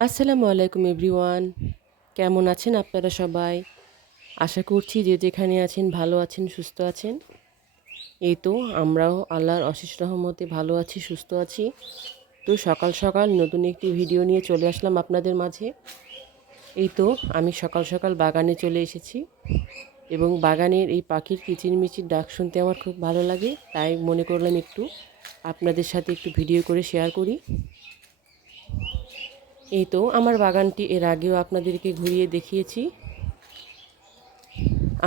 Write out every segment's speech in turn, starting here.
আসসালামু আলাইকুম এভরিওয়ান। কেমন আছেন আপনারা সবাই? আশা করছি যে যেখানে আছেন ভালো আছেন, সুস্থ আছেন। এই তো আমরাও আল্লাহর অশেষ রহমতে ভালো আছি, সুস্থ আছি। তো সকাল সকাল নতুন একটি ভিডিও নিয়ে চলে আসলাম আপনাদের মাঝে। এই তো আমি সকাল সকাল বাগানে চলে এসেছি এবং বাগানের এই পাখির কিচিরমিচির ডাক শুনতে আমার খুব ভালো লাগে। তাই মনে করলাম একটু আপনাদের সাথে একটু ভিডিও করে শেয়ার করি। এই তো আমার বাগানটি এর আগেও আপনাদেরকে ঘুরিয়ে দেখিয়েছি।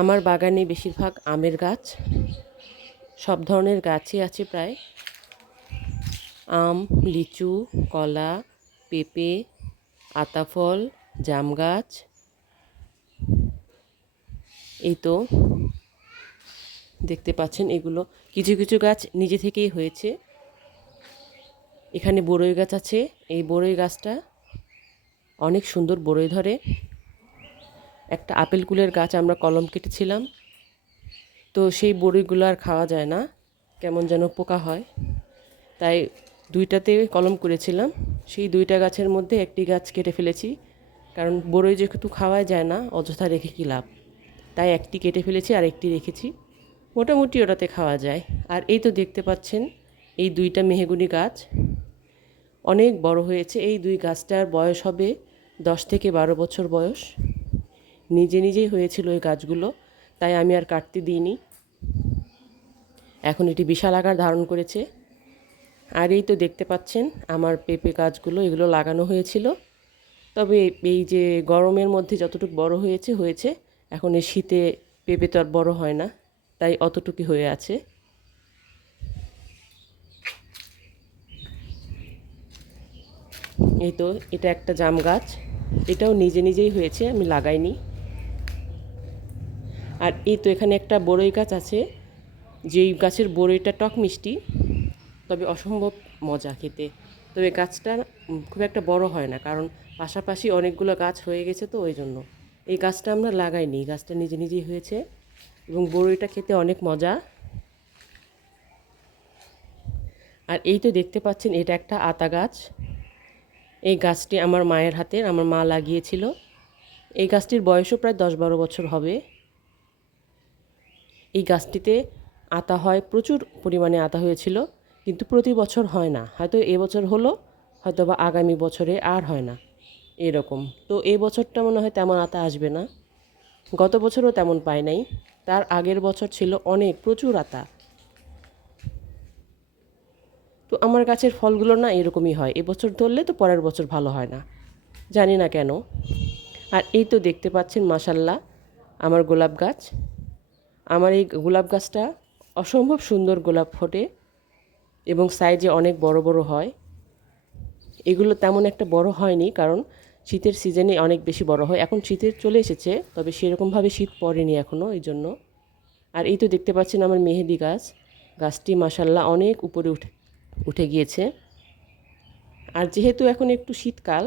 আমার বাগানে বেশিরভাগ আমের গাছ, সব ধরনের গাছই আছে প্রায়। আম, লিচু, কলা, পেঁপে, আতাফল, জাম গাছ। এই তো দেখতে পাচ্ছেন এগুলো কিছু কিছু গাছ নিজে থেকেই হয়েছে। এখানে বড়ই গাছ আছে। এই বড়ই গাছটা অনেক সুন্দর বড়ই ধরে। একটা আপেল কুলের গাছ আমরা কলম কেটেছিলাম, তো সেই বড়িগুলো আর খাওয়া যায় না, কেমন যেন পোকা হয়। তাই দুইটাতে কলম করেছিলাম, সেই দুইটা গাছের মধ্যে একটি গাছ কেটে ফেলেছি, কারণ বড়ই যেহেতু খাওয়াই যায় না, অযথা রেখে কী লাভ। তাই একটি কেটে ফেলেছি আর একটি রেখেছি, মোটামুটি ওটাতে খাওয়া যায়। আর এই তো দেখতে পাচ্ছেন এই দুইটা মেহগুনি গাছ অনেক বড় হয়েছে। এই দুই গাছটার বয়স হবে 10 থেকে 12 বছর বয়স। নিজে নিজেই হয়েছিল ওই গাছগুলো, তাই আমি আর কাটতে দিইনি। এখন এটি বিশাল আকার ধারণ করেছে। আর এই তো দেখতে পাচ্ছেন আমার পেঁপে গাছগুলো, এগুলো লাগানো হয়েছিল। তবে এই যে গরমের মধ্যে যতটুকু বড় হয়েছে হয়েছে, এখন এই শীতে পেঁপে তো আর বড় হয় না, তাই অতটুকুই হয়ে আছে। এই তো এটা একটা জাম গাছ, এটাও নিজে নিজেই হয়েছে, আমি লাগাইনি। আর এই তো এখানে একটা বড়ই গাছ আছে, যেই গাছের বড়ইটা টক মিষ্টি, তবে অসম্ভব মজা খেতে। তবে গাছটা খুব একটা বড় হয় না, কারণ পাশাপাশি অনেকগুলো গাছ হয়ে গেছে, তো ওই জন্য এই গাছটা আমরা লাগাইনি, গাছটা নিজে নিজেই হয়েছে এবং বড়ইটা খেতে অনেক মজা। আর এই তো দেখতে পাচ্ছেন এটা একটা আতা গাছ। এই গাছটি আমার মায়ের হাতের, আমার মা লাগিয়েছিল। এই গাছটির বয়সও প্রায় 10-12 বছর হবে। এই গাছটিতে আতা হয়, প্রচুর পরিমাণে আতা হয়েছিল, কিন্তু প্রতি বছর হয় না। হয়তো এবছর হলো, হয়তো বা আগামী বছরে আর হয় না, এরকম। তো এই বছরটা মনে হয় তেমন আতা আসবে না। গত বছরও তেমন পাই নাই, তার আগের বছর ছিল অনেক, প্রচুর আতা। তো আমার গাছের ফলগুলো না এরকমই হয়, এবছর ধরলে তো পরের বছর ভালো হয় না, জানি না কেন। আর এই তো দেখতে পাচ্ছেন মাশাল্লাহ আমার গোলাপ গাছ। আমার এই গোলাপ গাছটা অসম্ভব সুন্দর গোলাপ ফোটে এবং সাইজে অনেক বড় বড় হয়। এগুলো তেমন একটা বড় হয়নি, কারণ শীতের সিজনে অনেক বেশি বড় হয়। এখন শীতের চলে এসেছে, তবে সেরকমভাবে শীত পড়েনি এখনও, এই জন্য। আর এই তো দেখতে পাচ্ছেন আমার মেহেদি গাছ, গাছটি মাশাল্লাহ অনেক উপরে উঠে উঠে গিয়েছে। আর যেহেতু এখন একটু শীতকাল,